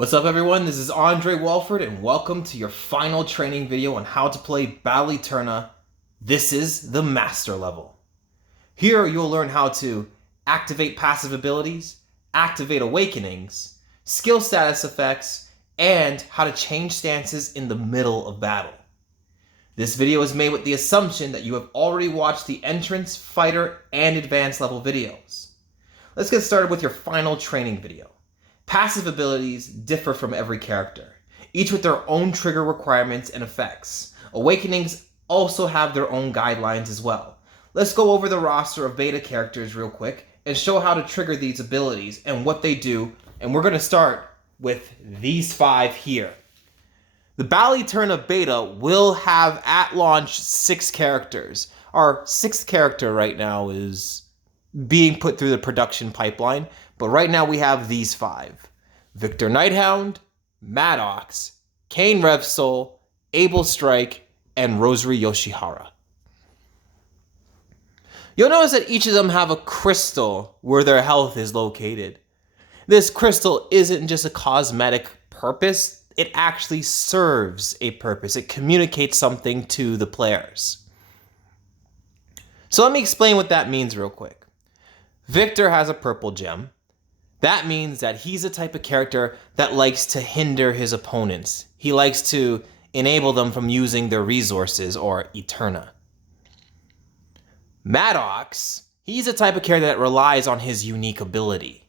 What's up everyone, this is Andre Walford and welcome to your final training video on how to play Battle Eterna. This is the Master level. Here you'll learn how to activate passive abilities, activate awakenings, skill status effects, and how to change stances in the middle of battle. This video is made with the assumption that you have already watched the entrance, fighter, and advanced level videos. Let's get started with your final training video. Passive abilities differ from every character, each with their own trigger requirements and effects. Awakenings also have their own guidelines as well. Let's go over the roster of beta characters real quick and show how to trigger these abilities and what they do, and we're going to start with these 5 here. The Battle Eterna beta will have at launch 6 characters. Our 6th character right now is being put through the production pipeline, but right now we have these 5. Victor Nighthound, Mattox, Kane Revsol, Abel Strike, and Rosary Yoshihara. You'll notice that each of them have a crystal where their health is located. This crystal isn't just a cosmetic purpose, it actually serves a purpose. It communicates something to the players. So let me explain what that means real quick. Victor has a purple gem. That means that he's a type of character that likes to hinder his opponents. He likes to enable them from using their resources, or Eterna. Mattox, he's a type of character that relies on his unique ability.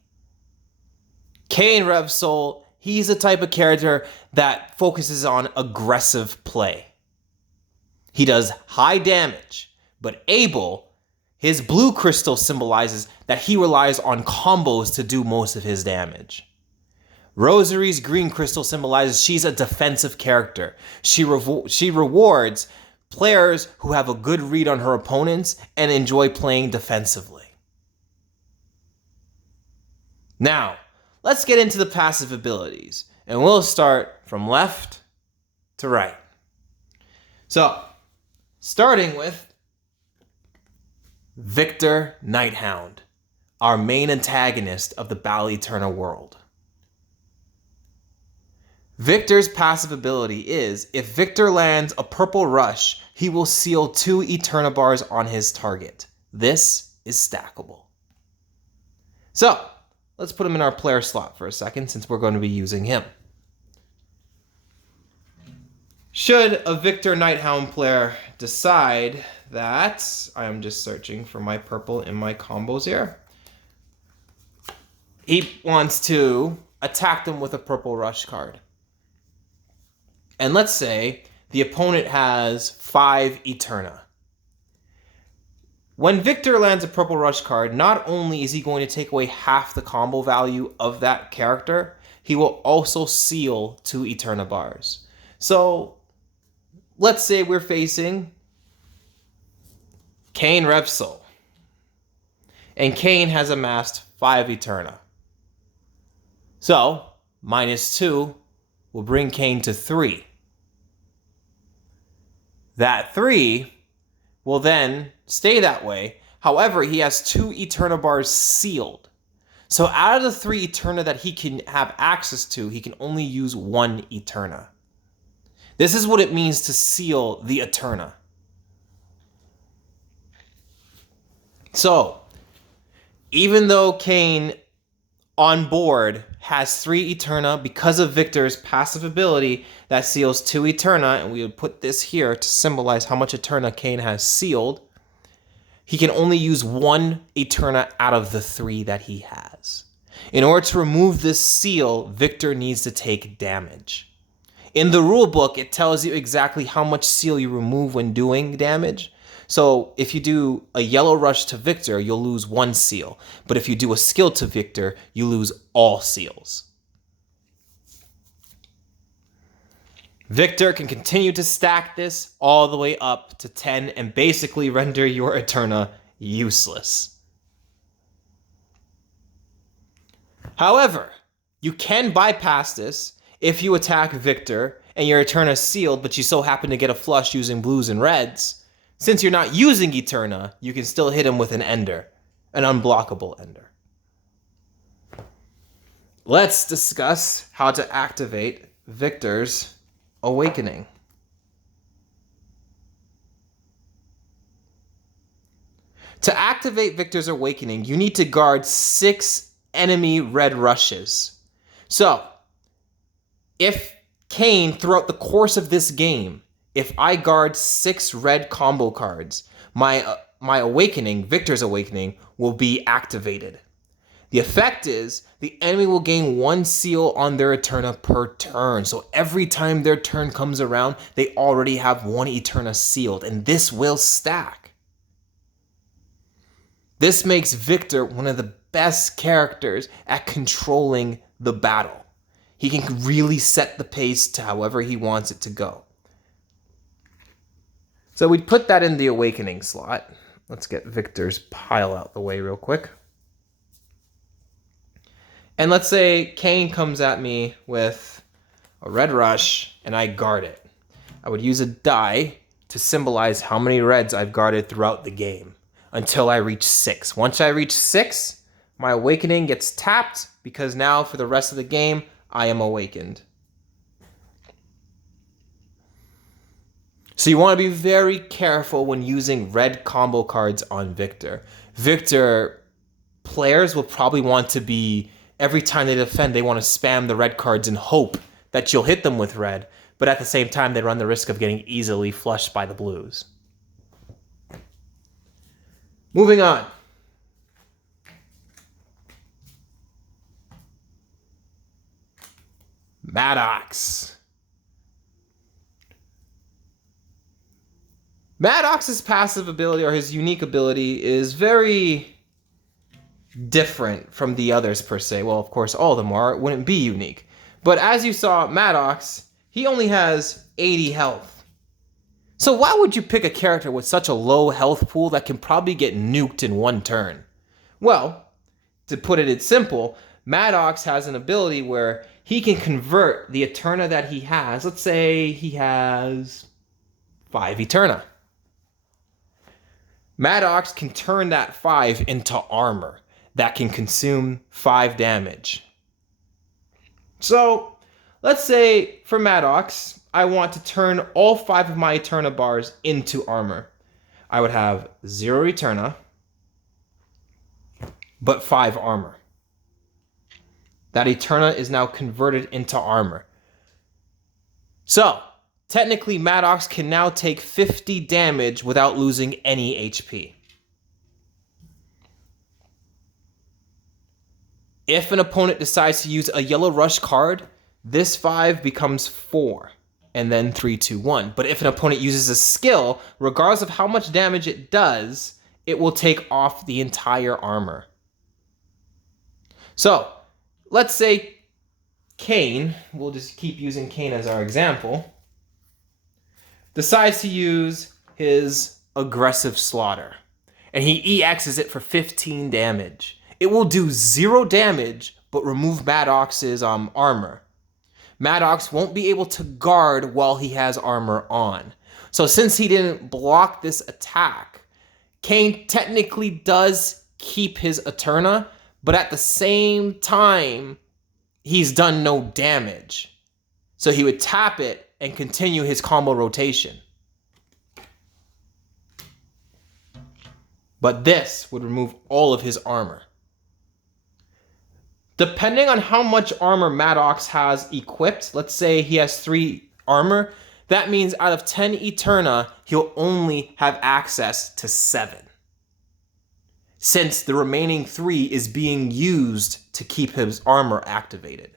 Kane Revsol, he's a type of character that focuses on aggressive play. He does high damage, but Abel, his blue crystal symbolizes that he relies on combos to do most of his damage. Rosary's green crystal symbolizes she's a defensive character. She rewards players who have a good read on her opponents and enjoy playing defensively. Now, let's get into the passive abilities, and we'll start from left to right. So, starting with Victor Nighthound, our main antagonist of the Battle Eterna world. Victor's passive ability is, if Victor lands a purple rush, he will seal 2 Eterna bars on his target. This is stackable. So, let's put him in our player slot for a second since we're going to be using him. Should a Victor Nighthound player decide that, I am just searching for my purple in my combos here, he wants to attack them with a purple rush card. And let's say the opponent has 5 Eterna. When Victor lands a purple rush card, not only is he going to take away half the combo value of that character, he will also seal 2 Eterna bars. So, let's say we're facing Kane Revsol, and Kane has amassed 5 Eterna. So, -2 will bring Kane to 3. That 3 will then stay that way. However, he has 2 Eterna bars sealed. So out of the 3 Eterna that he can have access to, he can only use 1 Eterna. This is what it means to seal the Eterna. So, even though Kane on board has 3 Eterna, because of Victor's passive ability that seals 2 Eterna, and we would put this here to symbolize how much Eterna Kane has sealed, he can only use 1 Eterna out of the 3 that he has. In order to remove this seal, Victor needs to take damage. In the rulebook, it tells you exactly how much seal you remove when doing damage. So if you do a yellow rush to Victor, you'll lose 1 seal. But if you do a skill to Victor, you lose all seals. Victor can continue to stack this all the way up to 10 and basically render your Eterna useless. However, you can bypass this if you attack Victor and your Eterna is sealed, but you so happen to get a flush using blues and reds. Since you're not using Eterna, you can still hit him with an Ender, an unblockable Ender. let's discuss how to activate Victor's Awakening. To activate Victor's Awakening, you need to guard 6 enemy red rushes. So, if Cain, throughout the course of this game, if I guard 6 red combo cards, my Awakening, Victor's Awakening, will be activated. The effect is, the enemy will gain 1 seal on their Eterna per turn. So every time their turn comes around, they already have 1 Eterna sealed, and this will stack. This makes Victor one of the best characters at controlling the battle. He can really set the pace to however he wants it to go. So we'd put that in the Awakening slot. Let's get Victor's pile out the way real quick. And let's say Cain comes at me with a red rush and I guard it. I would use a die to symbolize how many reds I've guarded throughout the game until I reach 6. Once I reach 6, my Awakening gets tapped because now for the rest of the game, I am awakened. So you want to be very careful when using red combo cards on Victor. Victor players will probably want to be, every time they defend, they want to spam the red cards and hope that you'll hit them with red, but at the same time, they run the risk of getting easily flushed by the blues. Moving on. Mattox. Mattox's passive ability, or his unique ability, is very different from the others per se. Well, of course, all of them are. It wouldn't be unique. But as you saw, Mattox, he only has 80 health. So why would you pick a character with such a low health pool that can probably get nuked in 1 turn? Well, to put it simple, Mattox has an ability where he can convert the Eterna that he has. Let's say he has 5 Eterna. Mattox can turn that 5 into armor that can consume 5 damage. So, let's say for Mattox, I want to turn all 5 of my Eterna bars into armor. I would have 0 Eterna, but 5 armor. That Eterna is now converted into armor. So, technically, Mattox can now take 50 damage without losing any HP. If an opponent decides to use a yellow rush card, this 5 becomes 4, and then 3, 2, 1. But if an opponent uses a skill, regardless of how much damage it does, it will take off the entire armor. So, let's say Cain, we'll just keep using Cain as our example, decides to use his aggressive slaughter, and he EXs it for 15 damage. It will do 0 damage, but remove Mattox's armor. Mattox won't be able to guard while he has armor on. So since he didn't block this attack, Cain technically does keep his Eterna, but at the same time, he's done no damage. So he would tap it and continue his combo rotation. But this would remove all of his armor. Depending on how much armor Mattox has equipped, let's say he has 3 armor, that means out of 10 Eterna, he'll only have access to 7. Since the remaining 3 is being used to keep his armor activated.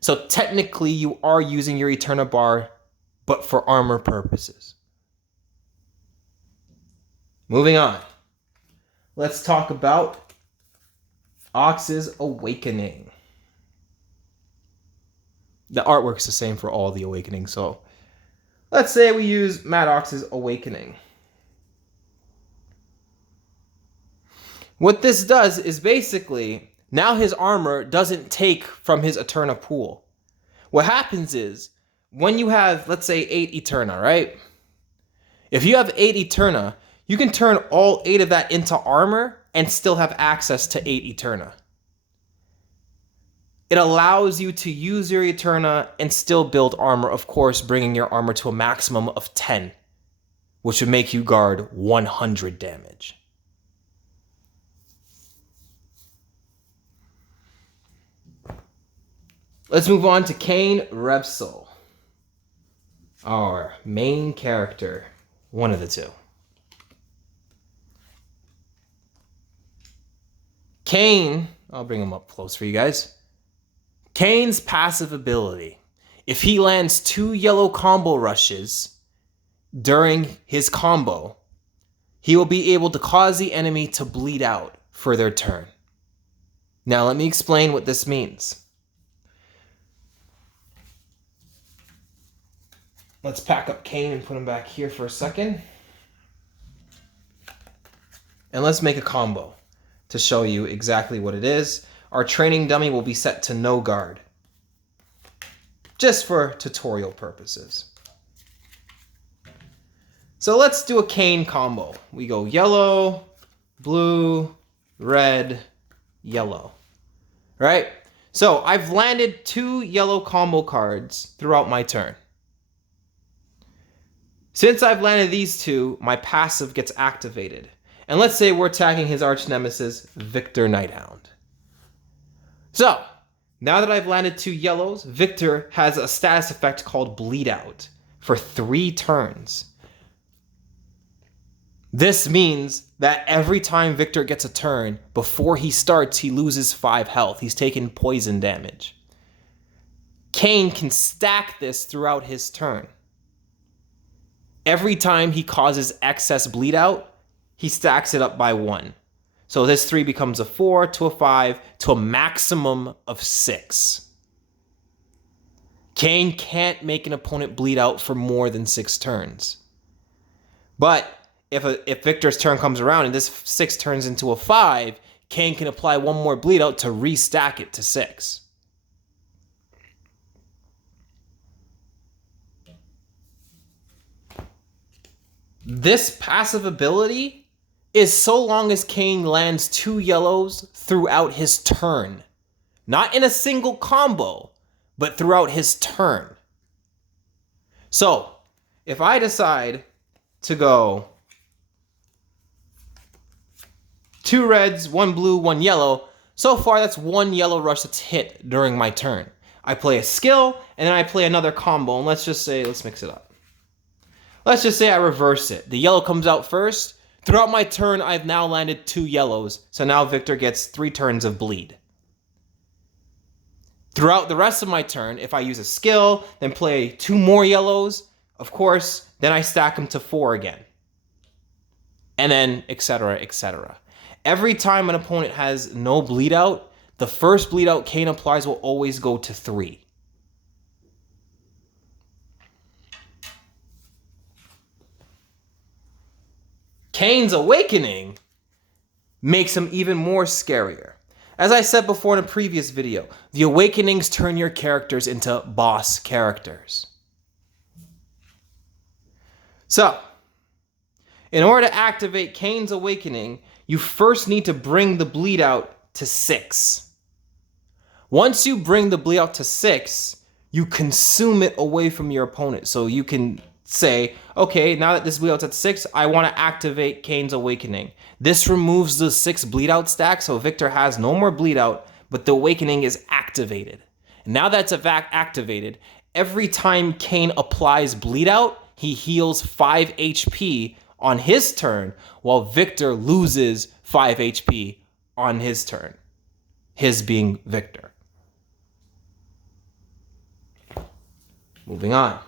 So technically you are using your Eterna bar, but for armor purposes. Moving on. Let's talk about Ox's Awakening. The artwork's the same for all the Awakening, so let's say we use Mattox's Awakening. What this does is basically, now his armor doesn't take from his Eterna pool. What happens is, when you have, let's say, 8 Eterna, right? If you have 8 Eterna, you can turn all 8 of that into armor and still have access to 8 Eterna. It allows you to use your Eterna and still build armor, of course, bringing your armor to a maximum of 10, which would make you guard 100 damage. Let's move on to Cain Repsol, our main character, one of the two. Cain, I'll bring him up close for you guys. Cain's passive ability. If he lands 2 yellow combo rushes during his combo, he will be able to cause the enemy to bleed out for their turn. Now let me explain what this means. Let's pack up Cain and put him back here for a second. And let's make a combo to show you exactly what it is. Our training dummy will be set to no guard, just for tutorial purposes. So let's do a Cain combo. We go yellow, blue, red, yellow, right? So I've landed 2 yellow combo cards throughout my turn. Since I've landed these 2, my passive gets activated. And let's say we're attacking his arch nemesis, Victor Nighthound. So, now that I've landed 2 yellows, Victor has a status effect called Bleed Out for 3 turns. This means that every time Victor gets a turn, before he starts, he loses 5 health. He's taken poison damage. Cain can stack this throughout his turn. Every time he causes excess bleed out, he stacks it up by 1. So this 3 becomes a 4 to a 5 to a maximum of 6. Cain can't make an opponent bleed out for more than 6 turns. But if Victor's turn comes around and this 6 turns into a 5, Cain can apply 1 more bleed out to restack it to 6. This passive ability is so long as Cain lands 2 yellows throughout his turn. Not in a single combo, but throughout his turn. So, if I decide to go 2 reds, 1 blue, 1 yellow, so far that's 1 yellow rush that's hit during my turn. I play a skill, and then I play another combo, and let's mix it up. Let's just say I reverse it. The yellow comes out first. Throughout my turn, I've now landed 2 yellows, so now Victor gets 3 turns of bleed. Throughout the rest of my turn, if I use a skill, then play 2 more yellows, of course, then I stack them to 4 again. And then, etc., etc. Every time an opponent has no bleed out, the first bleed out Cain applies will always go to 3. Cain's Awakening makes him even more scarier. As I said before in a previous video, the Awakenings turn your characters into boss characters. So, in order to activate Cain's Awakening, you first need to bring the bleed out to 6. Once you bring the bleed out to 6, you consume it away from your opponent. So you can say, okay, now that this bleed out's at 6, I want to activate Cain's Awakening. This removes the 6 bleed out stack, so Victor has no more bleed out, but the Awakening is activated. And now that's activated, every time Cain applies bleed out, he heals 5 HP on his turn, while Victor loses 5 HP on his turn. His being Victor. Moving on.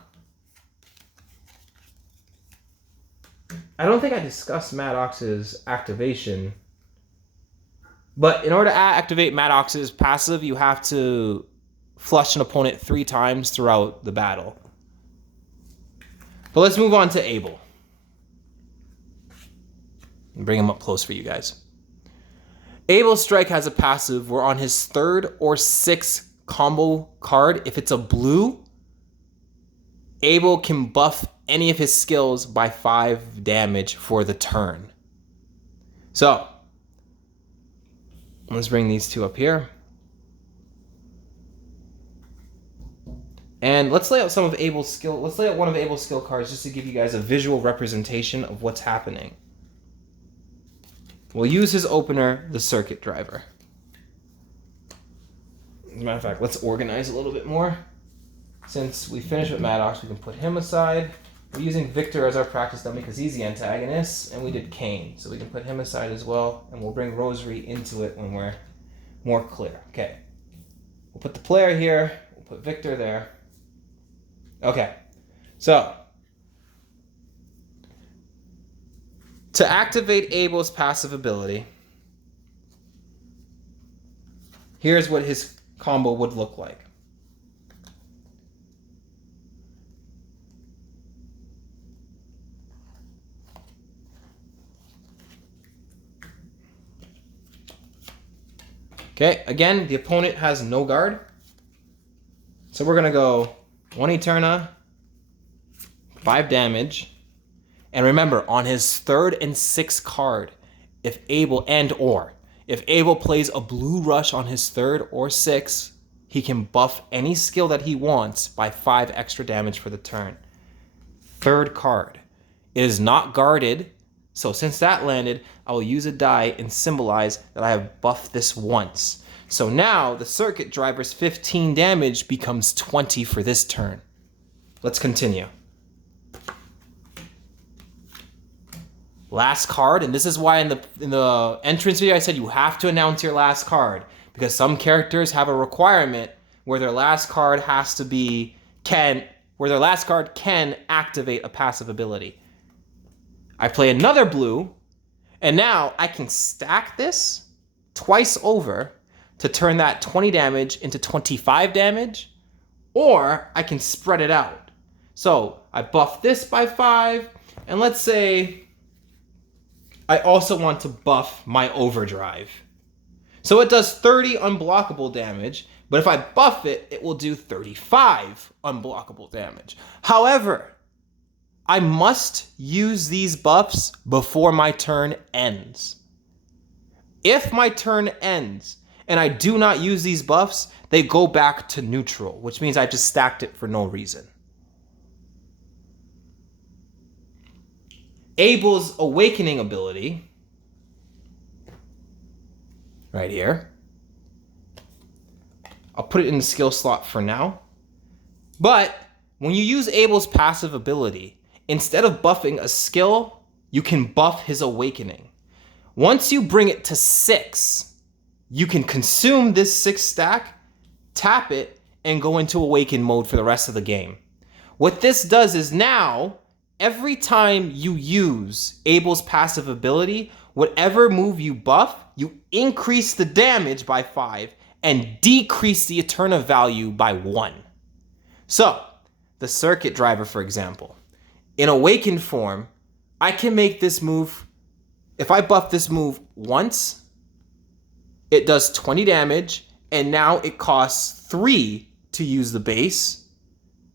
I don't think I discussed Mattox's activation, but in order to activate Mattox's passive, you have to flush an opponent 3 times throughout the battle. But let's move on to Abel. Bring him up close for you guys. Abel's Strike has a passive where on his 3rd or 6th combo card, if it's a blue, Abel can buff any of his skills by 5 damage for the turn. So, let's bring these 2 up here. And let's lay out some of Abel's skill. Let's lay out one of Abel's skill cards just to give you guys a visual representation of what's happening. We'll use his opener, the circuit driver. As a matter of fact, let's organize a little bit more. Since we finished with Mattox, we can put him aside. We're using Victor as our practice dummy because he's the antagonist, and we did Cain, so we can put him aside as well, and we'll bring Rosary into it when we're more clear. Okay, we'll put the player here, we'll put Victor there. Okay, so to activate Abel's passive ability, here's what his combo would look like. Okay, again, the opponent has no guard. So we're going to go 1 Eterna, 5 damage. And remember, on his 3rd and 6th card, if Abel plays a blue rush on his 3rd or 6th, he can buff any skill that he wants by 5 extra damage for the turn. 3rd card. It is not guarded. So since that landed, I will use a die and symbolize that I have buffed this once. So now the circuit driver's 15 damage becomes 20 for this turn. Let's continue. Last card, and this is why in the entrance video I said you have to announce your last card, because some characters have a requirement where their last card can activate a passive ability. I play another blue, and now I can stack this twice over to turn that 20 damage into 25 damage, or I can spread it out. So I buff this by 5, and let's say I also want to buff my overdrive. So it does 30 unblockable damage, but if I buff it, it will do 35 unblockable damage. However, I must use these buffs before my turn ends. If my turn ends and I do not use these buffs, they go back to neutral, which means I just stacked it for no reason. Abel's Awakening ability, right here. I'll put it in the skill slot for now. But when you use Abel's passive ability, instead of buffing a skill, you can buff his Awakening. Once you bring it to 6, you can consume this 6 stack, tap it, and go into Awaken mode for the rest of the game. What this does is now, every time you use Abel's passive ability, whatever move you buff, you increase the damage by 5 and decrease the Eterna value by 1. So, the circuit driver, for example. In Awakened form, I can make this move, if I buff this move once, it does 20 damage, and now it costs 3 to use the base,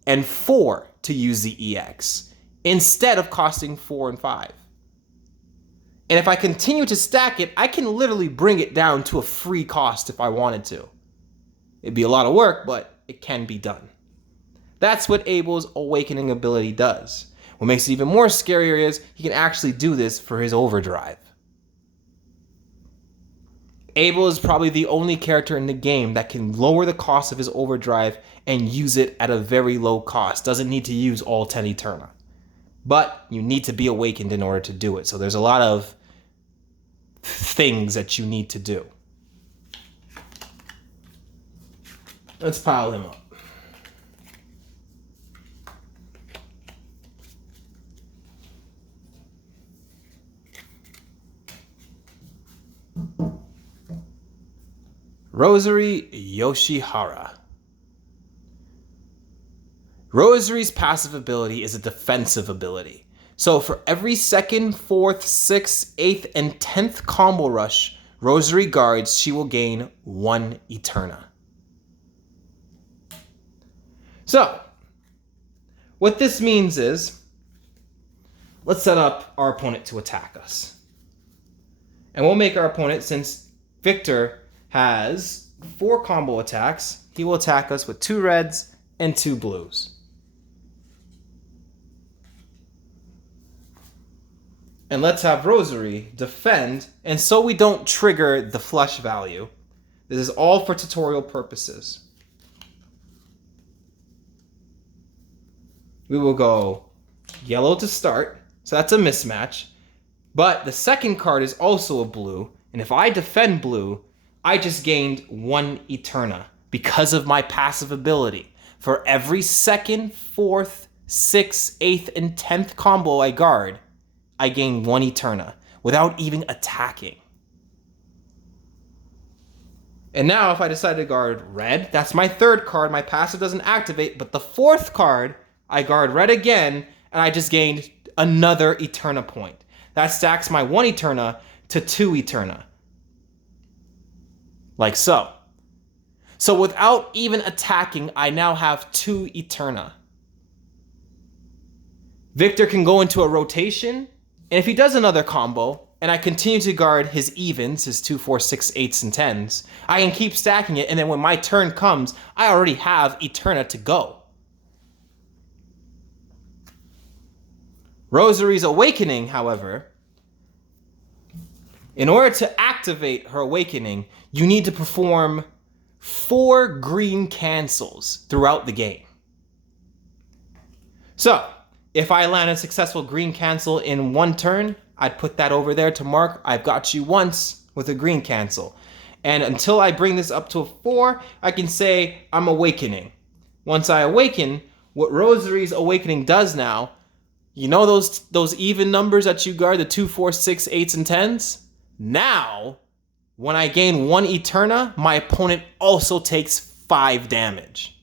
and 4 to use the EX, instead of costing 4 and 5. And if I continue to stack it, I can literally bring it down to a free cost if I wanted to. It'd be a lot of work, but it can be done. That's what Abel's Awakening ability does. What makes it even more scarier is he can actually do this for his overdrive. Abel is probably the only character in the game that can lower the cost of his overdrive and use it at a very low cost. Doesn't need to use all 10 Eterna. But you need to be awakened in order to do it. So there's a lot of things that you need to do. Let's pile him up. Rosary Yoshihara. Rosary's passive ability is a defensive ability. So for every 2nd, 4th, 6th, 8th, and 10th combo rush Rosary guards, she will gain 1 Eterna. So, what this means is, let's set up our opponent to attack us. And we'll make our opponent, since Victor has 4 combo attacks, he will attack us with 2 reds and 2 blues. And let's have Rosary defend, and so we don't trigger the flush value. This is all for tutorial purposes. We will go yellow to start, so that's a mismatch. But the second card is also a blue, and if I defend blue, I just gained 1 Eterna because of my passive ability. For every 2nd, 4th, 6th, 8th, and 10th combo I guard, I gain 1 Eterna without even attacking. And now if I decide to guard red, that's my 3rd card. My passive doesn't activate, but the 4th card, I guard red again, and I just gained another Eterna point. That stacks my 1 Eterna to 2 Eterna. Like so. So without even attacking, I now have 2 Eterna. Victor can go into a rotation, and if he does another combo, and I continue to guard his evens, his 2, 4, 6, 8s, and 10s, I can keep stacking it, and then when my turn comes, I already have Eterna to go. Rosary's Awakening, however, in order to activate her Awakening, you need to perform 4 green cancels throughout the game. So, if I land a successful green cancel in 1 turn, I'd put that over there to mark I've got you once with a green cancel. And until I bring this up to a 4, I can say I'm awakening. Once I awaken, what Rosary's Awakening does now, you know those even numbers that you guard, the 2, 4, 6, 8s, and 10s? Now, when I gain 1 Eterna, my opponent also takes 5 damage.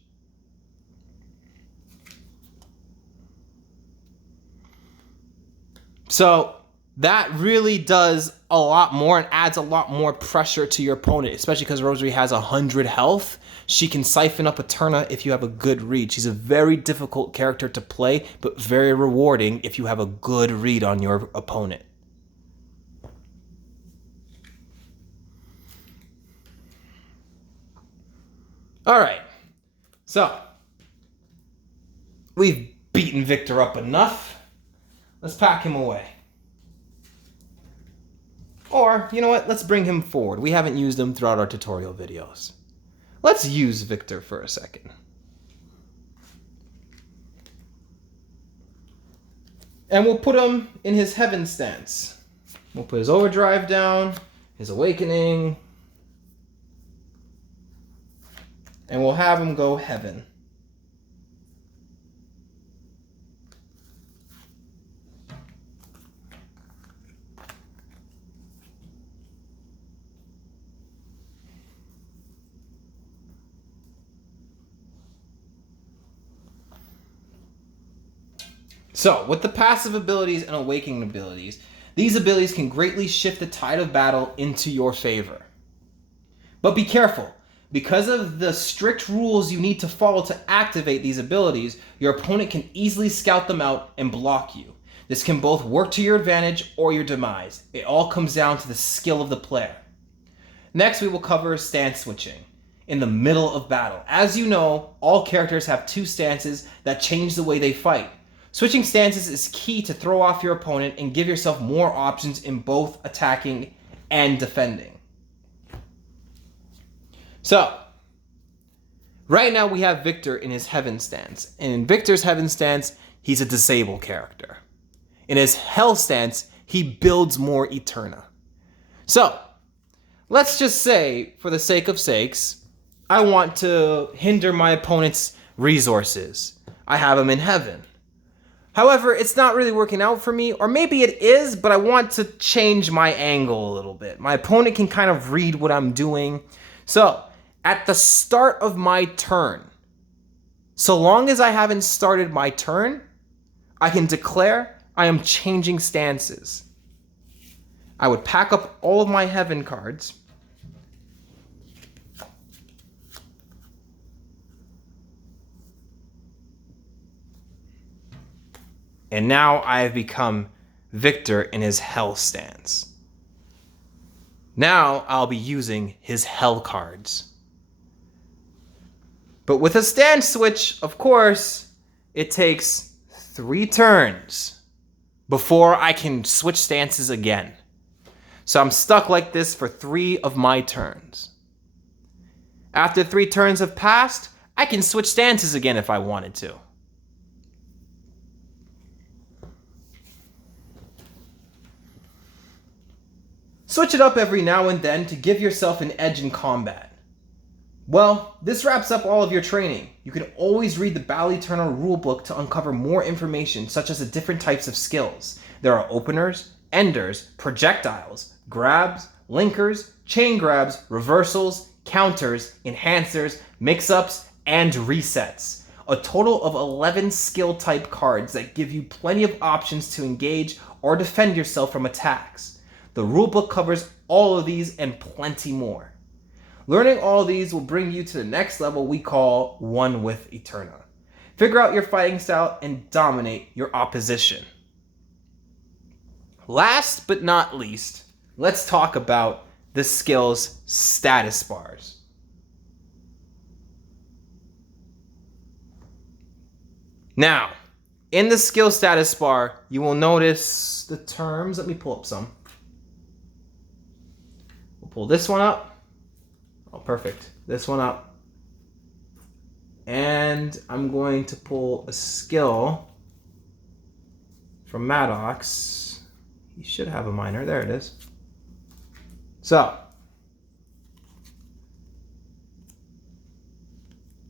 So that really does a lot more and adds a lot more pressure to your opponent, especially because Rosary has 100 health. She can siphon up Eterna if you have a good read. She's a very difficult character to play, but very rewarding if you have a good read on your opponent. All right, so we've beaten Victor up enough. Let's pack him away. Or, you know what, let's bring him forward. We haven't used him throughout our tutorial videos. Let's use Victor for a second. And we'll put him in his heaven stance. We'll put his overdrive down, his awakening, and we'll have him go heaven. So, with the passive abilities and awakening abilities, these abilities can greatly shift the tide of battle into your favor. But be careful. Because of the strict rules you need to follow to activate these abilities, your opponent can easily scout them out and block you. This can both work to your advantage or your demise. It all comes down to the skill of the player. Next, we will cover stance switching in the middle of battle. As you know, all characters have 2 stances that change the way they fight. Switching stances is key to throw off your opponent and give yourself more options in both attacking and defending. So, right now we have Victor in his heaven stance. And in Victor's heaven stance, he's a disable character. In his hell stance, he builds more Eterna. So, let's just say, for the sake of sakes, I want to hinder my opponent's resources. I have him in heaven. However, it's not really working out for me, or maybe it is, but I want to change my angle a little bit. My opponent can kind of read what I'm doing. So, at the start of my turn, so long as I haven't started my turn, I can declare I am changing stances. I would pack up all of my heaven cards. And now I have become Victor in his hell stance. Now I'll be using his hell cards. But with a stance switch, of course, it takes 3 turns before I can switch stances again. So I'm stuck like this for 3 of my turns. After 3 turns have passed, I can switch stances again if I wanted to. Switch it up every now and then to give yourself an edge in combat. Well, this wraps up all of your training. You can always read the Bally Eterna rulebook to uncover more information, such as the different types of skills. There are openers, enders, projectiles, grabs, linkers, chain grabs, reversals, counters, enhancers, mix-ups, and resets. A total of 11 skill type cards that give you plenty of options to engage or defend yourself from attacks. The rulebook covers all of these and plenty more. Learning all of these will bring you to the next level we call One with Eterna. Figure out your fighting style and dominate your opposition. Last but not least, let's talk about the skills status bars. Now, in the skill status bar, you will notice the terms. Let me pull up some. We'll pull this one up. Oh, perfect. This one up. And I'm going to pull a skill from Mattox. You should have a minor. There it is. So.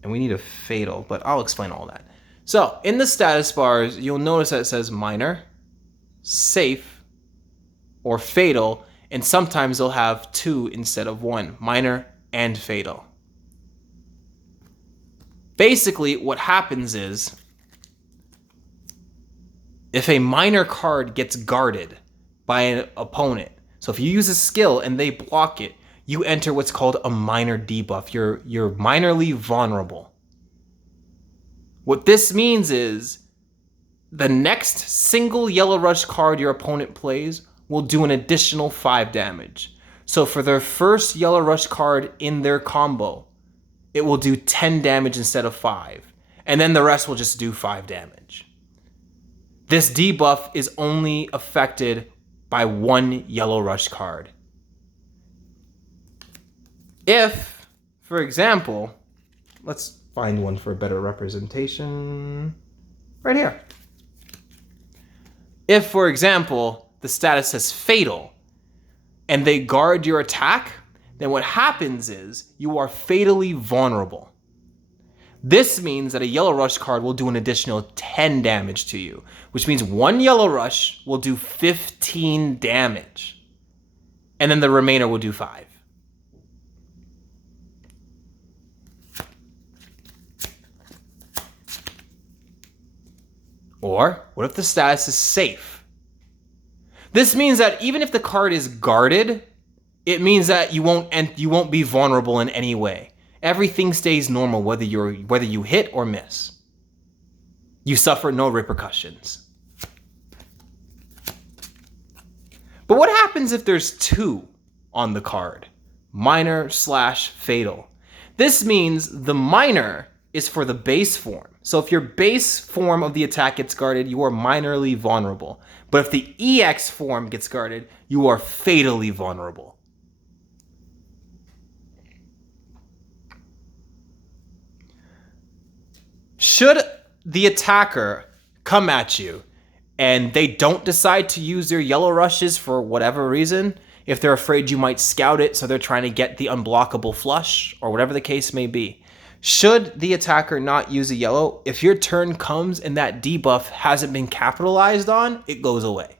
And we need a fatal, but I'll explain all that. So, in the status bars, you'll notice that it says minor, safe, or fatal, and sometimes they'll have 2 instead of 1, minor and fatal. Basically, what happens is, if a minor card gets guarded by an opponent, so if you use a skill and they block it, you enter what's called a minor debuff. You're minorly vulnerable. What this means is the next single Yellow Rush card your opponent plays will do an additional 5 damage. So for their first Yellow Rush card in their combo, it will do 10 damage instead of 5. And then the rest will just do 5 damage. This debuff is only affected by 1 Yellow Rush card. If, for example, let's find one for a better representation. Right here. If, for example, the status says fatal, and they guard your attack, then what happens is you are fatally vulnerable. This means that a Yellow Rush card will do an additional 10 damage to you, which means 1 Yellow Rush will do 15 damage, and then the remainder will do 5. Or, what if the status is safe? This means that even if the card is guarded, it means that you won't be vulnerable in any way. Everything stays normal whether you hit or miss. You suffer no repercussions. But what happens if there's 2 on the card? Minor/fatal. This means the minor is for the base form. So if your base form of the attack gets guarded, you are minorly vulnerable. But if the EX form gets guarded, you are fatally vulnerable. Should the attacker come at you and they don't decide to use their Yellow Rushes for whatever reason, if they're afraid you might scout it, so they're trying to get the unblockable flush, or whatever the case may be, should the attacker not use a yellow, if your turn comes and that debuff hasn't been capitalized on, it goes away.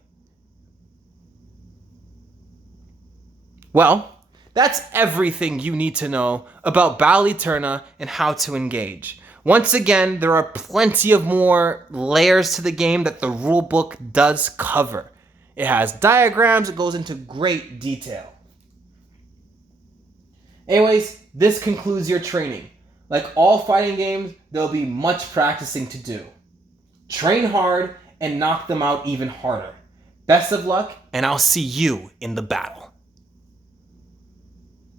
Well, that's everything you need to know about Bally Eterna and how to engage. Once again, there are plenty of more layers to the game that the rulebook does cover. It has diagrams, it goes into great detail. Anyways, this concludes your training. Like all fighting games, there'll be much practicing to do. Train hard and knock them out even harder. Best of luck, and I'll see you in the battle.